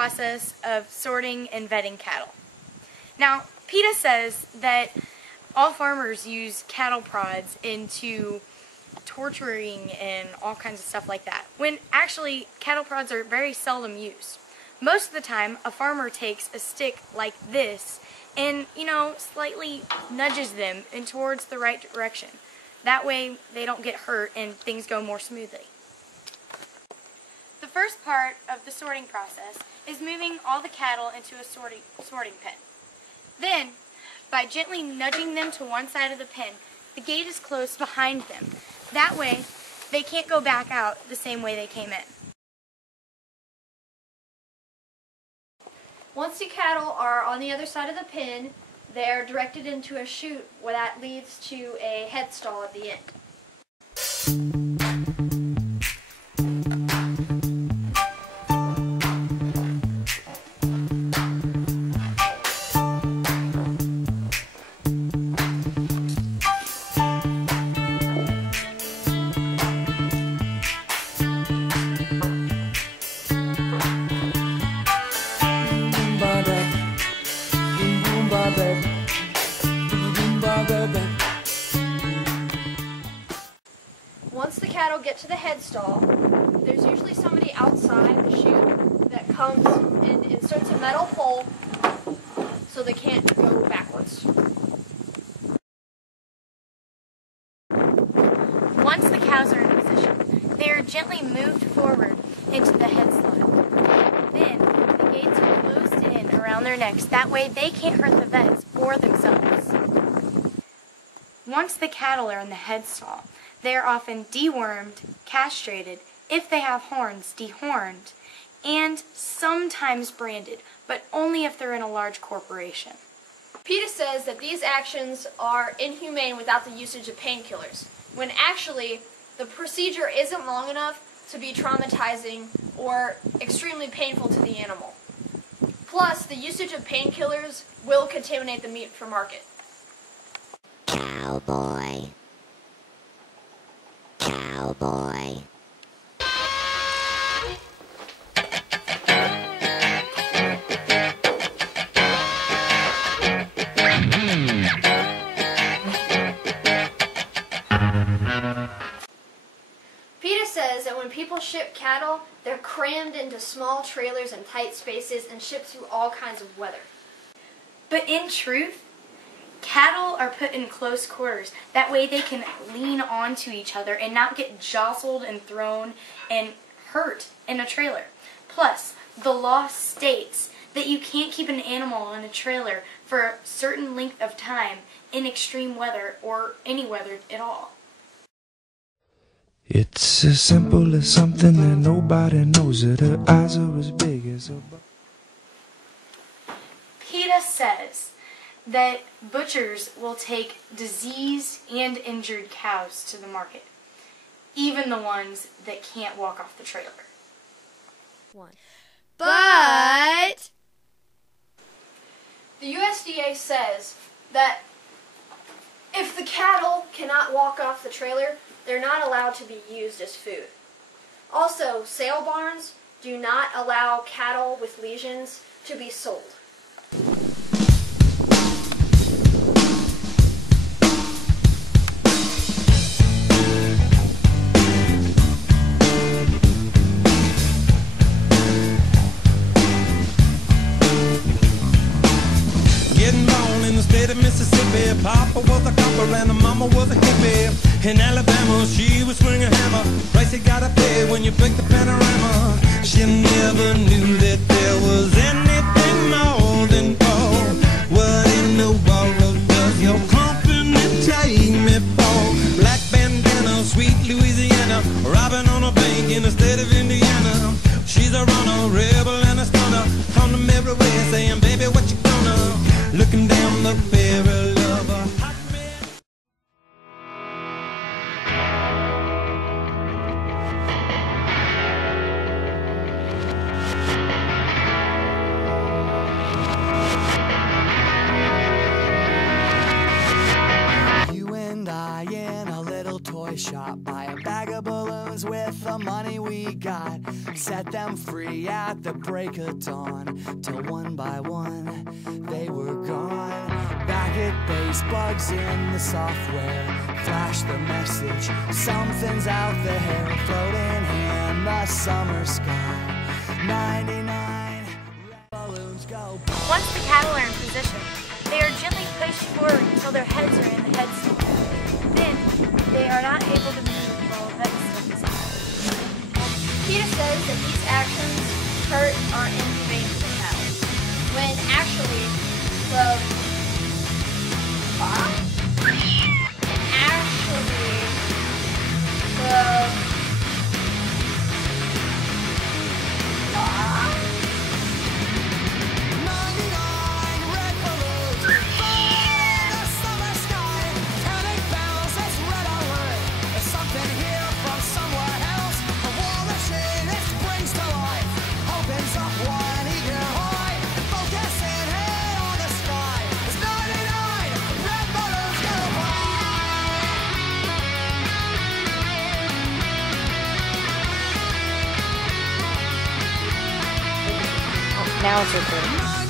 process of sorting and vetting cattle. Now, Peta says that all farmers use cattle prods into torturing and all kinds of stuff like that, when actually cattle prods are very seldom used. Most of the time, a farmer takes a stick like this and, slightly nudges them in towards the right direction. That way they don't get hurt and things go more smoothly. The first part of the sorting process is moving all the cattle into a sorting pen. Then, by gently nudging them to one side of the pen, the gate is closed behind them. That way, they can't go back out the same way they came in. Once the cattle are on the other side of the pen, they're directed into a chute where that leads to a head stall at the end. Once the cattle get to the head stall, there's usually somebody outside the chute that comes and inserts a metal pole so they can't go backwards. Once the cows are in position, they are gently moved forward into the head slot. Then, the gates are closed in around their necks. That way they can't hurt the vets or themselves. Once the cattle are in the head stall, they are often dewormed, castrated, if they have horns, dehorned, and sometimes branded, but only if they're in a large corporation. Peta says that these actions are inhumane without the usage of painkillers, when actually the procedure isn't long enough to be traumatizing or extremely painful to the animal. Plus, the usage of painkillers will contaminate the meat for market. Cowboy. Cowboy. Peta says that when people ship cattle, they're crammed into small trailers and tight spaces and shipped through all kinds of weather. But in truth, cattle are put in close quarters. That way they can lean onto each other and not get jostled and thrown and hurt in a trailer. Plus, the law states that you can't keep an animal in a trailer for a certain length of time in extreme weather or any weather at all. It's as simple as something that nobody knows it. Her eyes are as big as a... Peta says that butchers will take diseased and injured cows to the market, even the ones that can't walk off the trailer. But the USDA says that if the cattle cannot walk off the trailer, they're not allowed to be used as food. Also, sale barns do not allow cattle with lesions to be sold. Mississippi, Papa was a copper and the mama was a hippie. In Alabama, she was swinging a hammer. Price you gotta pay when you break the panorama. She never knew that there was anything more than gold. What in the world does your company take me for? Black bandana, sweet Louisiana, robbing on a bank in the state of Indiana. She's a runner, rebel and a stunner. Come to me everywhere saying, baby, what you gonna? Looking down the barrel of a hot man. You and I in a little toy shop, buy a bag of balloons with the money we got. set them free at the break of dawn, till one by one they were gone. Back at base, bugs in the software flash the message, something's out there, floating in the summer sky. 99 red balloons go by. Once the cattle are in position, they are gently pushed forward until their heads are in the headstock. Then, they are not able to move while a vet stick is on. Peta says that these actions hurt or inhumane to the cattle, when actually Now it's recording.